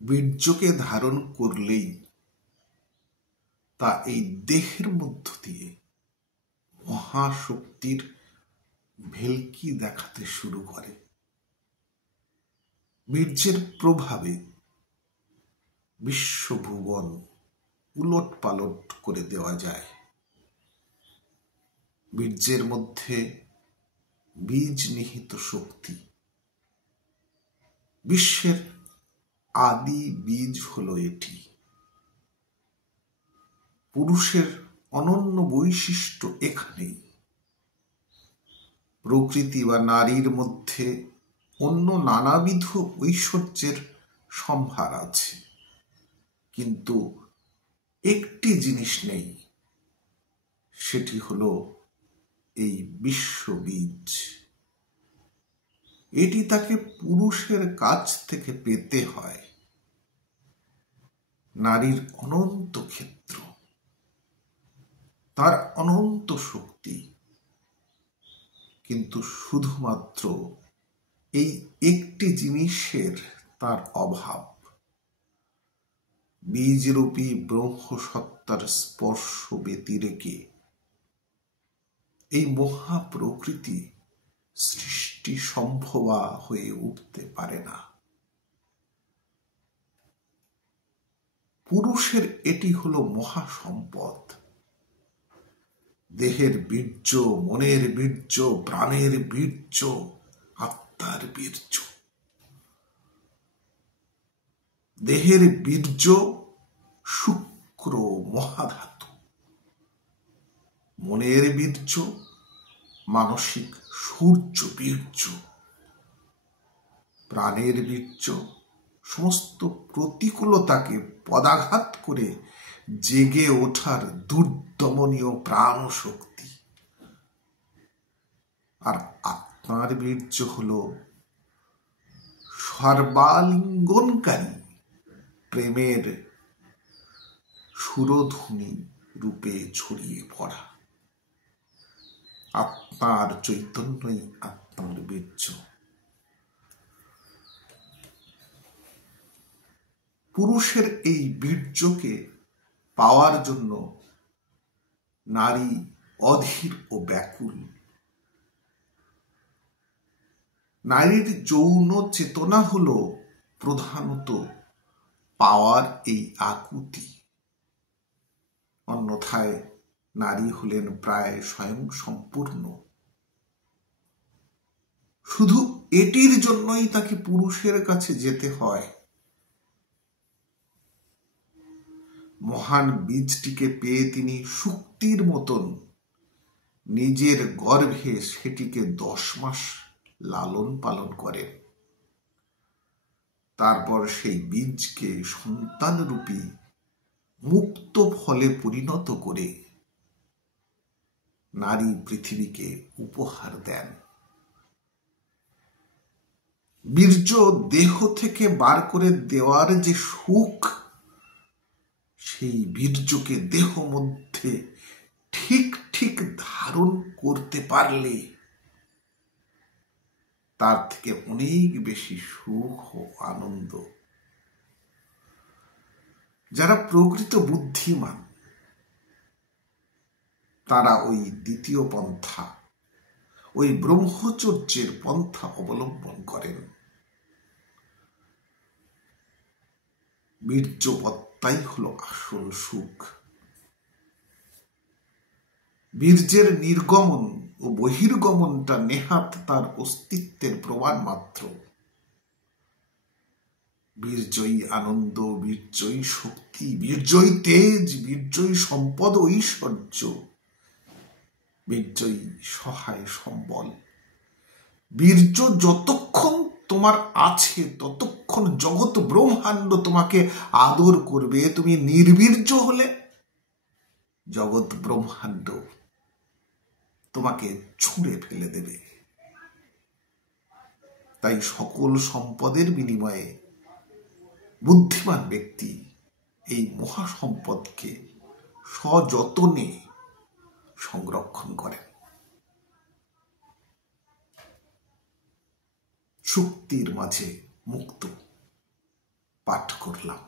বীর্যকে ধারণ করলেই তা এই দেহের মধ্য দিয়ে মহাশক্তির ভেলকি দেখাতে শুরু করে। বীর্যের প্রভাবে বিশ্বভুবন উলট পালট করে দেওয়া যায়। বীর্যের মধ্যে বীজ নিহিত শক্তি। বিশ্বের আদি বীজ হলো এটি। পুরুষের অনন্য বৈশিষ্ট্য এখানেই। প্রকৃতি বা নারীর মধ্যে অন্য নানাবিধ ঐশ্বর্যের সম্ভার আছে, কিন্তু একটি জিনিস নেই, সেটি হলো এই বিশ্ববীজ। এটি তাকে পুরুষের কাছ থেকে পেতে হয়। নারীর অনন্ত ক্ষেত্র, তার অনন্ত শক্তি, কিন্তু শুধুমাত্র এই একটি জিনিসের তার অভাব। বীজরূপী ব্রহ্মসত্তার স্পর্শ ব্যতিরেকে এই মহাপ্রকৃতি সৃষ্টি সম্ভবা হয়ে উঠতে পারে না। পুরুষের এটি হলো মহাসম্পদ। দেহের বীর্য, মনের বীর্য, প্রাণের বীর্য, আত্মার বীর্য। দেহের বীর্য শুক্র মহাধাতু, মনের বীর্য মানসিক সূর্য বীর্য, প্রাণের বীর্য সমস্ত প্রতিকূলতাকে পদাঘাত করে জেগে ওঠার দুর্দমনীয় প্রাণ শক্তি। আর আত্মার বীর্য হল সর্বালিঙ্গনকারী প্রেমের সুরধ্বনি রূপে ছড়িয়ে পড়া। আত্মার চৈতন্যই আত্মার বীর্য। পুরুষের এই বীর্যকে পাওয়ার জন্য নারী অধীর ও ব্যাকুল। নারীর যৌন চেতনা হল প্রধানত পাওয়ার এই আকুতি। অন্যথায় নারী হলেন প্রায় স্বয়ং সম্পূর্ণ। শুধু এটির জন্যই তাকে পুরুষের কাছে যেতে হয়। মহান বীজটিকে পেয়ে তিনি শুক্তির মতন নিজের গর্ভে সেটিকে 10 মাস লালন পালন করেন। তারপর সেই বীজকে সন্তানরূপী মুক্ত ফলে পরিণত করে নারী পৃথিবীকে উপহার দেন। বীর্য দেহ থেকে বার করে দেওয়ার যে সুখ, সেই বীর্যকে দেহ মধ্যে ঠিক ঠিক ধারণ করতে পারলে তার থেকে অনেক বেশি সুখ ও আনন্দ। যারা প্রকৃত বুদ্ধিমান তারা ওই দ্বিতীয় পন্থা, ওই ব্রহ্মচর্যের পন্থা অবলম্বন করেন। বীর্যবত্তাই হল আসল সুখ। বীর্যের নির্গমন ও বহির্গমনটা নেহাত তার অস্তিত্বের প্রমাণ মাত্র। বীর্যই আনন্দ, বীর্যই শক্তি, বীর্যই তেজ, বীর্যই সম্পদ ঐশ্বর্য, বীর্যই সহায় সম্বল। বীর্য যতক্ষণ তোমার আছে ততক্ষণ জগৎ ব্রহ্মাণ্ড তোমাকে আদর করবে। তুমি নির্বীর্য হলে জগৎ ব্রহ্মাণ্ড তোমাকে ছুঁড়ে ফেলে দেবে। তাই সকল সম্পদের বিনিময়ে বুদ্ধিমান ব্যক্তি এই মহাসম্পদকে সযত্নে সংরক্ষণ করেন। শক্তির মাঝে মুক্ত। পাঠ করলাম।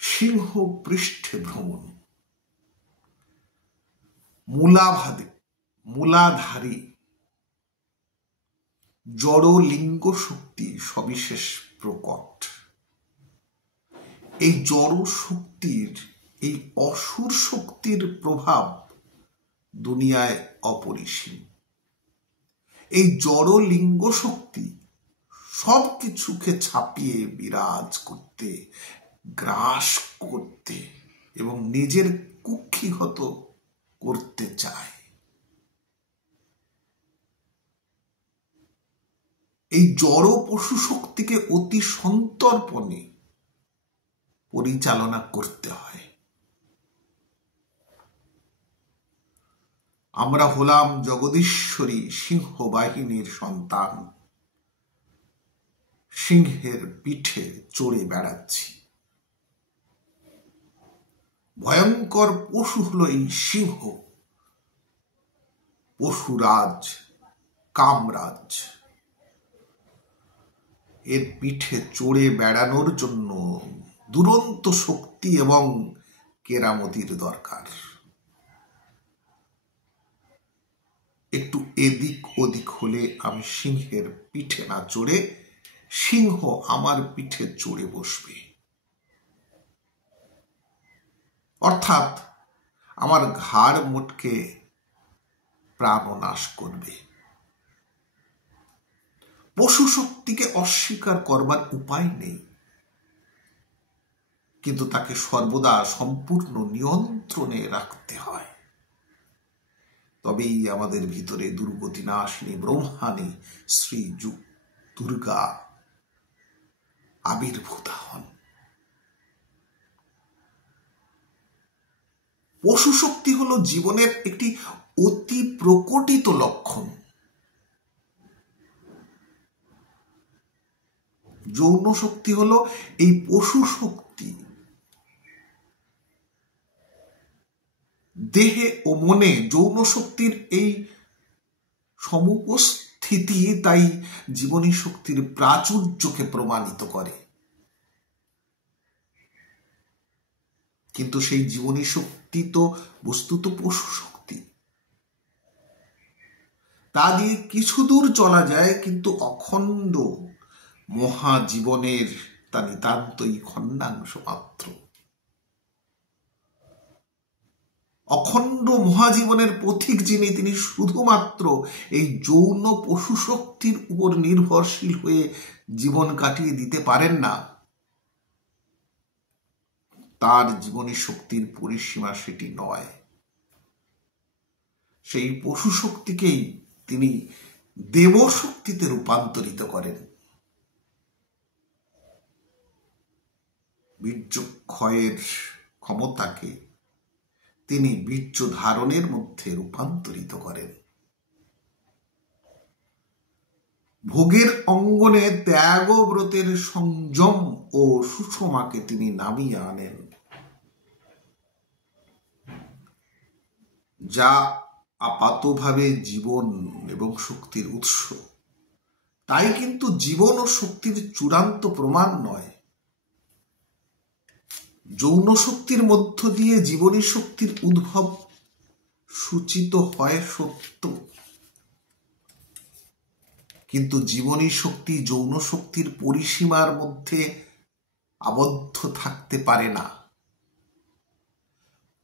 সিংহ পৃষ্ঠে ভ্রমণ, মূলাধারী জড় লিঙ্গ শক্তি সবিশেষ প্রকট। এই জড় শক্তির, এই অসুর শক্তির প্রভাব দুনিয়ায় অপরিসীম। এই জড় লিঙ্গ শক্তি সব কিছুকে ছাপিয়ে বিরাজ করতে, গ্রাস করতে এবং নিজের কুক্ষিগত করতে চায়। এই জড় পশু শক্তিকে অতি সন্তর্পণে পরিচালনা করতে হয়। আমরা হলাম জগদীশ্বরী সিংহ বাহিনীর সন্তান, সিংহের পিঠে চড়ে বেড়াচ্ছি। ভয়ঙ্কর পশু হলো এই সিংহ, পশুরাজ, কামরাজ। এর পিঠে চড়ে বেড়ানোর জন্য দুরন্ত শক্তি এবং কেরামতির দরকার। একটু এদিক ওদিক হলে আমি সিংহের পিঠে না চড়ে সিংহ আমার পিঠে চড়ে বসবে, অর্থাৎ আমার ঘাড় মোটকে প্রাণনাশ করবে। পশু শক্তিকে অস্বীকার করবার উপায় নেই, কিন্তু তাকে সর্বদা সম্পূর্ণ নিয়ন্ত্রণে রাখতে হয়। তবেই আমাদের ভিতরে দুর্গতি নাশিনী ব্রহ্মাণী শ্রী দুর্গা আবির্ভূত হন। পশু শক্তি হলো জীবনের একটি অতি প্রকটিত লক্ষণ। যৌন শক্তি হলো এই পশু শক্তি। দেহে ও মনে যৌন শক্তির এই সমুপস্থিতি তাই জীবনী শক্তির প্রাচুর্যকে প্রমাণিত করে। কিন্তু সেই জীবনী শক্তি তো বস্তুত পশু শক্তি। তা দিয়ে কিছু দূর চলা যায়, কিন্তু অখণ্ড মহাজীবনের তা নিতান্তই খণ্ডাংশ মাত্র। অখণ্ড মহাজীবনের পথিক যিনি, তিনি শুধুমাত্র এই যৌন পশু শক্তির উপর নির্ভরশীল হয়ে জীবন কাটিয়ে দিতে পারেন না। তার জীবনী শক্তির পরিসীমা সেটি নয়। সেই পশু শক্তিকেই তিনি দেব শক্তিতে রূপান্তরিত করেন। বীর্য ক্ষয়ের ক্ষমতাকে তিনি বীর্য ধারণের মধ্যে রূপান্তরিত করেন। ভোগের অঙ্গনে ত্যাগ ব্রতের সংযম ও সুষমাকে তিনি নামিয়ে আনেন, যা আপাতভাবে জীবন এবং শক্তির উৎস। তাই কিন্তু জীবন ও শক্তির চূড়ান্ত প্রমাণ নয়। যৌন শক্তির মধ্য দিয়ে জীবনী শক্তির উদ্ভব সূচিত হয় সত্য, কিন্তু জীবনী শক্তি যৌন শক্তির পরিসীমার মধ্যে আবদ্ধ থাকতে পারে না।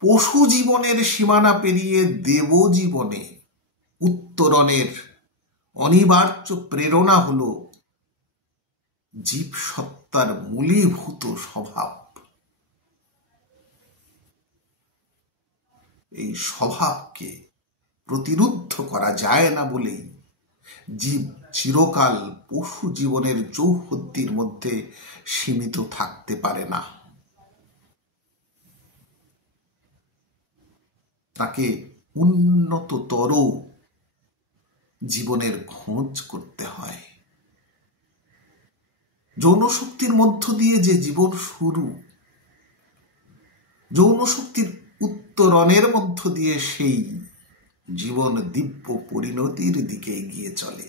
পশু জীবনের সীমানা পেরিয়ে দেব জীবনে উত্তরণের অনিবার্য প্রেরণা হল জীব সত্তার মূলীভূত স্বভাব। এই স্বভাবকে প্রতিরুদ্ধ করা যায় না বলেই জীব চিরকাল পশু জীবনের চৌহদ্দির মধ্যে সীমিত থাকতে পারে না। তাকে উন্নততর জীবনের খোঁজ করতে হয়। যৌন শক্তির মধ্য দিয়ে যে জীবন শুরু, যৌন শক্তির উত্তরণের মধ্য দিয়ে সেই জীবন দিব্য পরিণতির দিকে এগিয়ে চলে।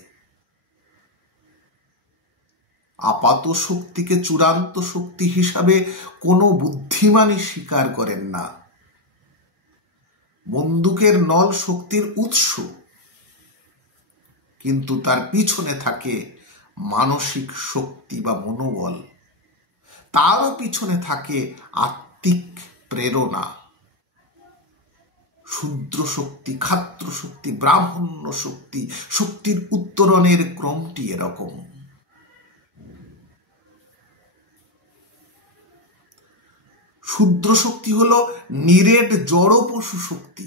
আপাত শক্তিকে চূড়ান্ত শক্তি হিসাবে কোনো বুদ্ধিমানই স্বীকার করেন না। বন্দুকের নল শক্তির উৎস, কিন্তু তার পিছনে থাকে মানসিক শক্তি বা মনোবল, তারও পিছনে থাকে আত্মিক প্রেরণা। শূদ্র শক্তি, ক্ষাত্র শক্তি, ব্রাহ্মণ্য শক্তি, শক্তির উত্তরণের ক্রমটি এরকম। শূদ্র শক্তি হলো নিরেট জড় পশু শক্তি,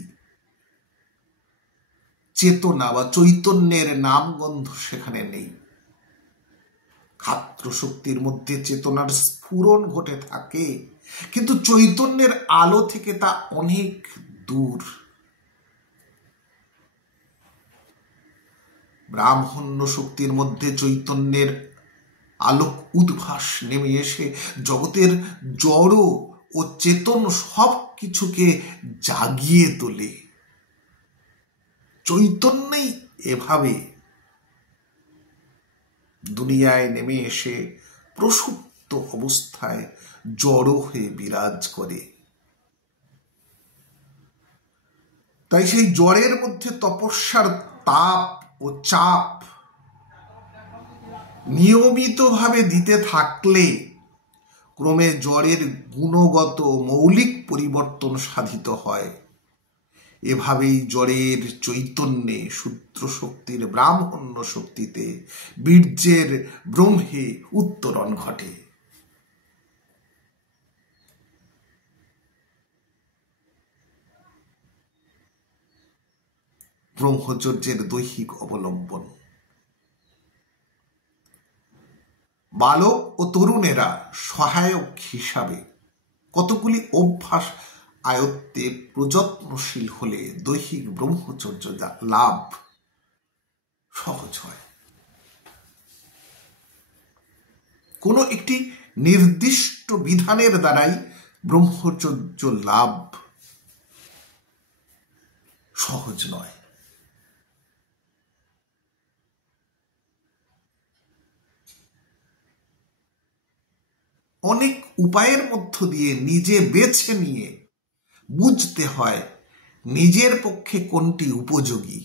চেতনা বা চৈতন্যের নামগন্ধ সেখানে নেই। ক্ষাত্র শক্তির মধ্যে চেতনার স্ফুরণ ঘটে থাকে, কিন্তু চৈতন্যের আলো থেকে তা অনেক দূর। ব্রাহ্মণ্য শক্তির মধ্যে চৈতন্যের আলোক উদ্ভাস নেমে এসে জগতের জড় ও চেতন সব কিছুকে জাগিয়ে তোলে। চৈতন্যই এভাবে দুনিয়ায় নেমে এসে প্রসুপ্ত অবস্থায় জড় হয়ে বিরাজ করে। তাই সেই জড়ের মধ্যে তপস্যার তাপ ও চাপ নিয়মিতভাবে দিতে থাকলে ক্রমে জড়ের গুণগত মৌলিক পরিবর্তন সাধিত হয়। এভাবেই জড়ের চৈতন্যে, শূদ্র শক্তির ব্রাহ্মণ্য শক্তিতে, বীর্যের ব্রহ্মে উত্তরণ ঘটে। ব্রহ্মচর্যের দৈহিক অবলম্বন। বালক ও তরুণেরা সহায়ক হিসাবে কতগুলি অভ্যাস আয়ত্তে প্রযত্নশীল হলে দৈহিক ব্রহ্মচর্য লাভ সহজ হয়। কোনো একটি নির্দিষ্ট বিধানের দ্বারাই ব্রহ্মচর্য লাভ সহজ নয়। অনেক উপায়ের মধ্য দিয়ে নিজে বেছে নিয়ে বুঝতে হয় নিজের পক্ষে কোনটি উপযোগী,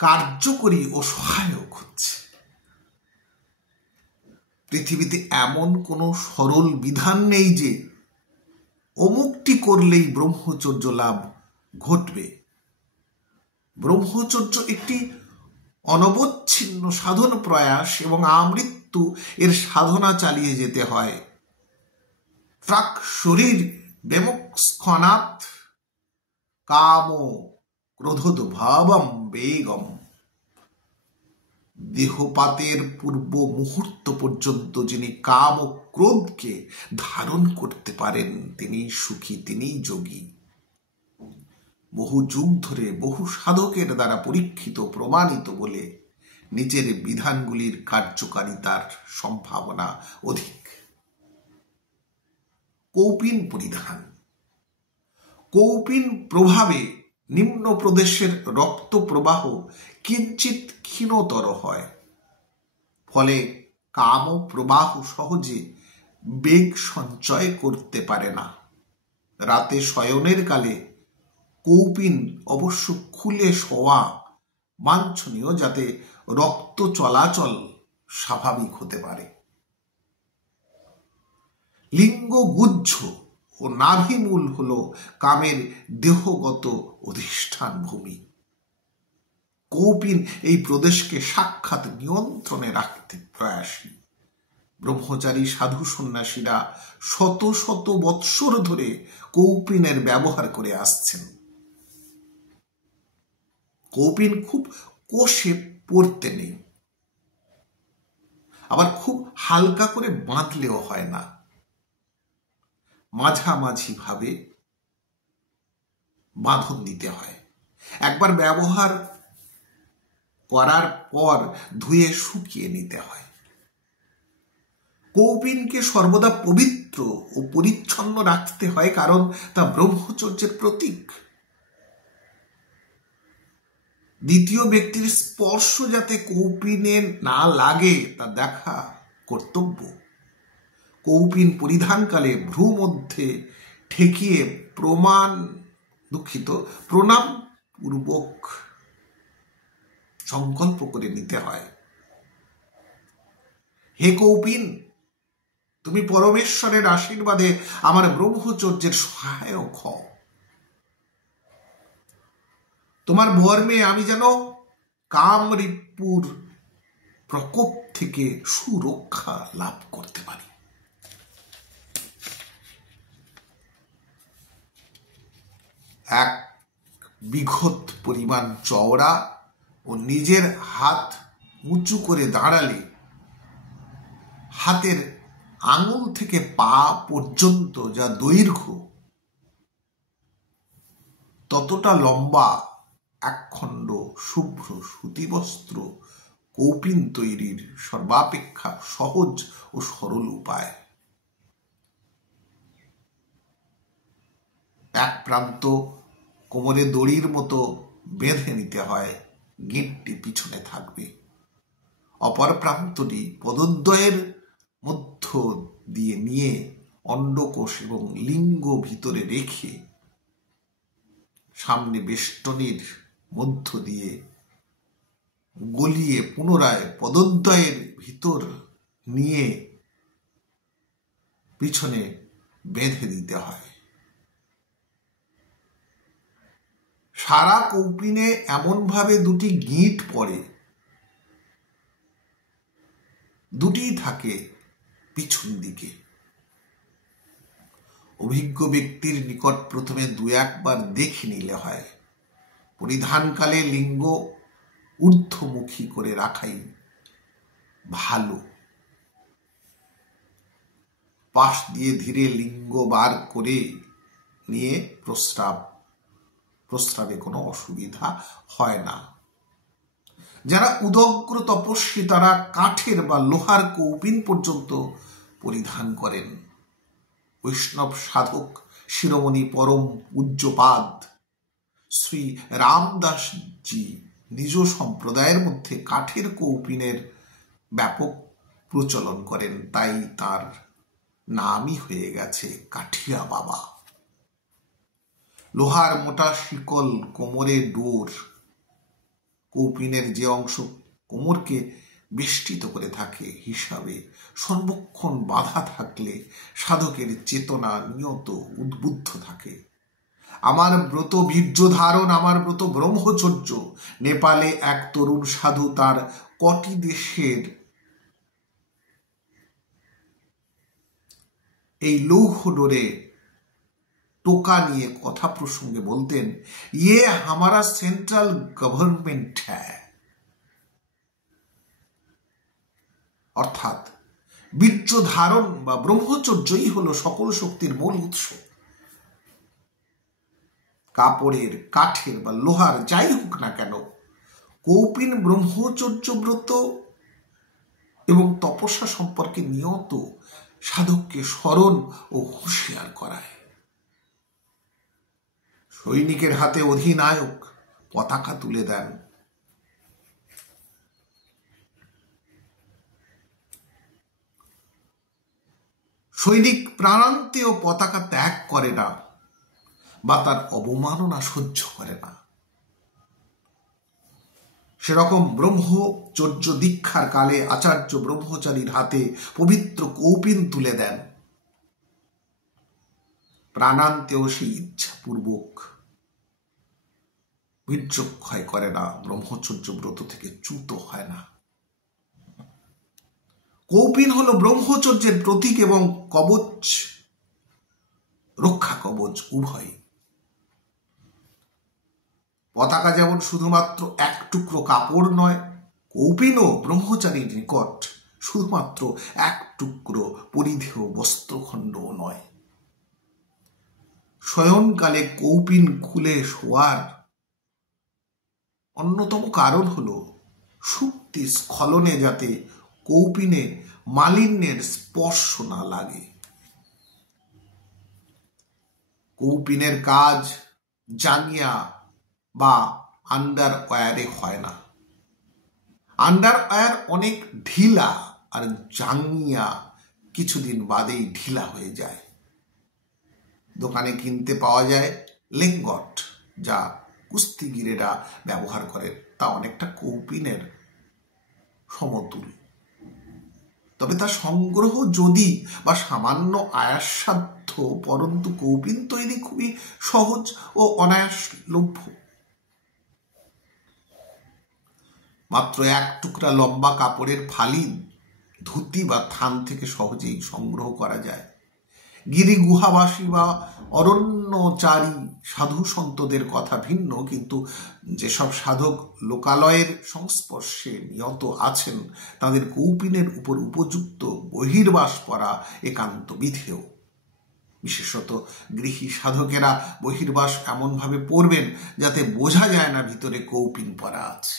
কার্যকরী ও সহায়ক হচ্ছে। পৃথিবীতে এমন কোনো সরল বিধান নেই যে অমুকটি করলেই ব্রহ্মচর্য লাভ ঘটবে। ব্রহ্মচর্য একটি অনবচ্ছিন্ন সাধন প্রয়াস এবং আমৃত্যু এর সাধনা চালিয়ে যেতে হয়। প্রাক শরীর বেমুক্ষণাৎ কাম ক্রোধোদ্ভাবম বেগম। দেহপাতের পূর্ব মুহূর্ত পর্যন্ত যিনি কাম ও ক্রোধকে ধারণ করতে পারেন তিনি সুখী, তিনি যোগী। বহু যুগ ধরে বহু সাধকের দ্বারা পরীক্ষিত, প্রমাণিত বলে নিচের বিধানগুলির কার্যকারিতার সম্ভাবনা অধিক। কৌপিন পরিধান। কৌপিন প্রভাবে নিম্ন প্রদেশের রক্ত প্রবাহ কিঞ্চিত ক্ষীণতর হয়, ফলে কাম প্রবাহ সহজে বেগ সঞ্চয় করতে পারে না। রাতে শয়নের কালে কৌপিন অবশ্য খুলে শোয়া বাঞ্ছনীয়, যাতে রক্ত চলাচল স্বাভাবিক হতে পারে। লিঙ্গ গুহ্য ও নাভিমূল হল কামের দেহগত অধিষ্ঠান ভূমি। কৌপিন এই প্রদেশকে সাক্ষাৎ নিয়ন্ত্রণে রাখতে প্রয়াসী। ব্রহ্মচারী সাধু সন্ন্যাসীরা শত শত বৎসর ধরে কৌপিনের ব্যবহার করে আসছেন। কৌপিন খুব কষে পড়তে নেই, আবার খুব হালকা করে বাঁধলেও হয় না। মাঝামাঝি ভাবে বাঁধন দিতে হয়। একবার ব্যবহার করার পর ধুয়ে শুকিয়ে নিতে হয়। কৌপিনকে সর্বদা পবিত্র ও পরিচ্ছন্ন রাখতে হয়, কারণ তা ব্রহ্মচর্যের প্রতীক। দ্বিতীয় ব্যক্তির স্পর্শ যাতে কৌপিনে না লাগে তা দেখা কর্তব্য। কৌপিন পরিধানকালে ভ্রু মধ্যে ঠেকিয়ে প্রণাম পূর্বক সংকল্প করে নিতে হয়, হে কৌপিন, তুমি পরমেশ্বরের আশীর্বাদে আমার ব্রহ্মচর্যের সহায়ক হও। তোমার বর্মে আমি যেন কামরিপুর প্রকোপ থেকে সুরক্ষা লাভ করতে পারি। এক বিঘত পরিমাণ চওড়া ও নিজের হাত উঁচু করে দাঁড়ালে হাতের আঙুল থেকে পা পর্যন্ত যা দৈর্ঘ্য ততটা লম্বা একখণ্ড শুভ্র সুতিবস্ত্র কৌপিন তৈরির সর্বাপেক্ষা সহজ ও সরল উপায়। এক প্রান্ত কোমরে দড়ির মতো বেঁধে নিতে হয়, গিঁটটি পিছনে থাকবে। অপর প্রান্তটি পদদ্বয়ের মধ্য দিয়ে নিয়ে অন্ডকোষ এবং লিঙ্গ ভিতরে রেখে সামনে বেষ্টনীর মধ্য দিয়ে গলিয়ে পুনরায় পদদ্বয়ের ভিতর নিয়ে পিছনে বেঁধে দিতে হয়। সারা কৌপিনে এমনভাবে দুটি গিঁট পড়ে, দুটিই থাকে পিছন দিকে। অভিজ্ঞ ব্যক্তির নিকট প্রথমে দু একবার দেখে নিলে হয়। পরিধানকালে লিঙ্গ ঊর্ধ্বমুখী করে রাখাই ভালো। পাশ দিয়ে ধীরে লিঙ্গ বার করে নিয়ে প্রস্রাবে কোনো অসুবিধা হয় না। যারা উদগ্র তপস্বী তারা কাঠের বা লোহার কৌপিন পর্যন্ত পরিধান করেন। বৈষ্ণব সাধক শিরোমণি পরম পূজ্যপাদ শ্রী রামদাসজি নিজ সম্প্রদায়ের মধ্যে কাঠের কৌপিনের ব্যাপক প্রচলন করেন, তাই তার নামই হয়ে গেছে কাঠিয়া বাবা। লোহার মোটা শিকল কোমরে ডোর, কৌপিনের যে অংশ কোমরকে বেষ্টিত করে থাকে হিসাবে সর্বক্ষণ বাধা থাকলে সাধকের চেতনা নিয়ত উদ্বুদ্ধ থাকে। আমার ব্রত বীর্য ধারণ, আমার ব্রত ব্রহ্মচর্য। নেপালে এক তরুণ সাধু তার কটি দেশের এই লৌহ ডোরে টোকা নিয়ে কথা প্রসঙ্গে বলতেন, ইয়ে হামারা সেন্ট্রাল গভর্নমেন্ট হ্যায়। অর্থাৎ বীর্য ধারণ বা ব্রহ্মচর্যই হলো সকল শক্তির মূল উৎস। কাপড়ের, কাঠের বা লোহার যাই হোক না কেন, কৌপিন ব্রহ্মচর্য ব্রত এবং তপস্যা সম্পর্কে নিয়ত সাধককে স্মরণ ও হুঁশিয়ার করায়। সৈনিকের হাতে অধিনায়ক পতাকা তুলে দেন। সৈনিক প্রাণান্তেও পতাকা ত্যাগ করে না বা তার অবমাননা সহ্য করে না। সেরকম ব্রহ্মচর্য দীক্ষার কালে আচার্য ব্রহ্মচারীর হাতে পবিত্র কৌপিন তুলে দেন। প্রাণান্তেও সেই ইচ্ছাপূর্বক বীর্যক্ষয় করে না, ব্রহ্মচর্য ব্রত থেকে চ্যুত হয় না। কৌপিন হলো ব্রহ্মচর্যের প্রতীক এবং কবচ, রক্ষা কবচ উভয়। পতাকা যেমন শুধুমাত্র এক টুকরো কাপড় নয়, কৌপিনও ব্রহ্মচারীর নিকট শুধুমাত্র এক টুকরো পরিধেয় বস্ত্রখণ্ডও নয়। শয়নকালে কৌপিন খুলে শোয়ার অন্যতম কারণ হল সুক্তি স্খলনে যাতে কৌপিনে মালিন্যের স্পর্শ না লাগে। কৌপিনের কাজ জাঙ্গিয়া বা আন্ডারওয়্যারে হয় না। আন্ডারওয়্যার অনেক ঢিলা, আর জাঙ্গিয়া কিছুদিন বাদেই ঢিলা হয়ে যায়। দোকানে কিনতে পাওয়া যায় লেঙ্গট, যা কুস্তিগিরেরা ব্যবহার করে, তা অনেকটা কৌপিনের সমতুল। তবে তা সংগ্রহ যদি বা সামান্য আয়াসসাধ্য, পরন্তু কৌপিন তৈরি খুবই সহজ ও অনায়াসলভ্য। মাত্র এক টুকরা লম্বা কাপড়ের ফালি, ধুতি বা থান থেকে সহজেই সংগ্রহ করা যায়। গিরি গুহাবাসী বা অরণ্যচারী সাধু সন্তদের কথা ভিন্ন, কিন্তু যেসব সাধক লোকালয়ের সংস্পর্শে নিয়ত আছেন তাদের কৌপিনের উপর উপযুক্ত বহির্বাস পরা একান্ত বিধেয়। বিশেষত গৃহী সাধকেরা বহির্বাস এমনভাবে পরবেন যাতে বোঝা যায় না ভিতরে কৌপিন পরা আছে।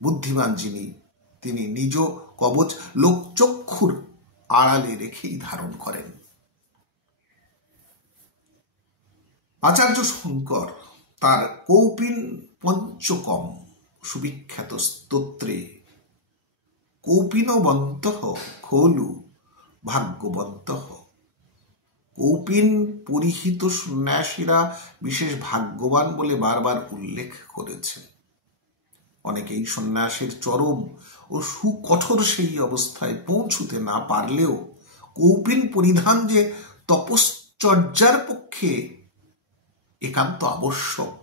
বুদ্ধিমান যিনি, তিনি নিজ কবচ লোকচক্ষুর আড়ালে রেখেই ধারণ করেন। আচার্য শঙ্কর তার কৌপিন পঞ্চকম সুবিখ্যাত স্তোত্রে কৌপিনবন্তঃ খলু ভাগ্যবন্তঃ, কৌপিন পরিহিত সন্ন্যাসীরা বিশেষ ভাগ্যবান বলে বারবার উল্লেখ করেছেন। অনেকেই সন্ন্যাসের চরম ও সুকঠোর সেই অবস্থায় পৌঁছতে না পারলেও কৌপিন পরিধান যে তপশ্চর্যার পক্ষে একান্ত আবশ্যক,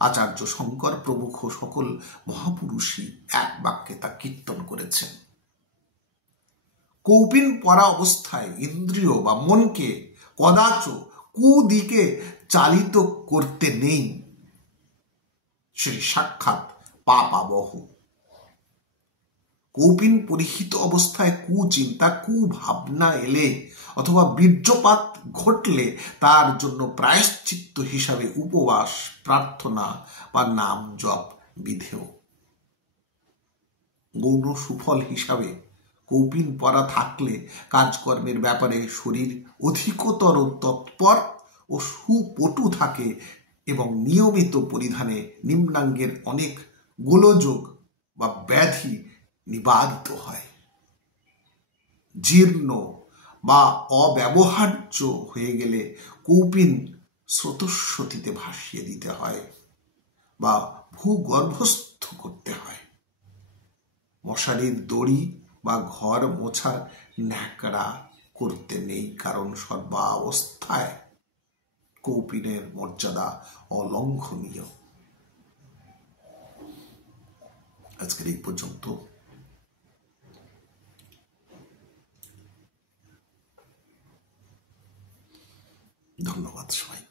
আচার্য শঙ্কর প্রমুখ সকল মহাপুরুষই এক বাক্যে তা কীর্তন করেছেন। কৌপিন পরা অবস্থায় ইন্দ্রিয় বা মনকে কদাচ কুদিকে চালিত করতে নেই, সে সাক্ষাৎ পাপাবহ। কৌপিন পরিহিত অবস্থায় কুচিন্তা, কুভাবনা এলে অথবা বীর্যপাত ঘটলে তার জন্য প্রায়শ্চিত্ত হিসাবে উপবাস, প্রার্থনা বা নাম জপ বিধেয়। গৌণ সুফল হিসাবে কৌপিন পরা থাকলে কাজকর্মের ব্যাপারে শরীর অধিকতর তৎপর ও সুপটু থাকে এবং নিয়মিত পরিধানে নিম্নাঙ্গের অনেক গোলযোগ বা ব্যাধি নিবারিত হয়। জীর্ণ বা অব্যবহার্য হয়ে গেলে কৌপিন স্রোতস্বতীতে ভাসিয়ে দিতে হয় বা ভূগর্ভস্থ করতে হয়। মশারির দড়ি বা ঘর মোছার ন্যাকড়া করতে নেই, কারণ সর্বাবস্থায় কৌপিনের মর্যাদা অলঙ্ঘনীয়। আজকের এই পর্যন্ত। ধন্যবাদ সবাই।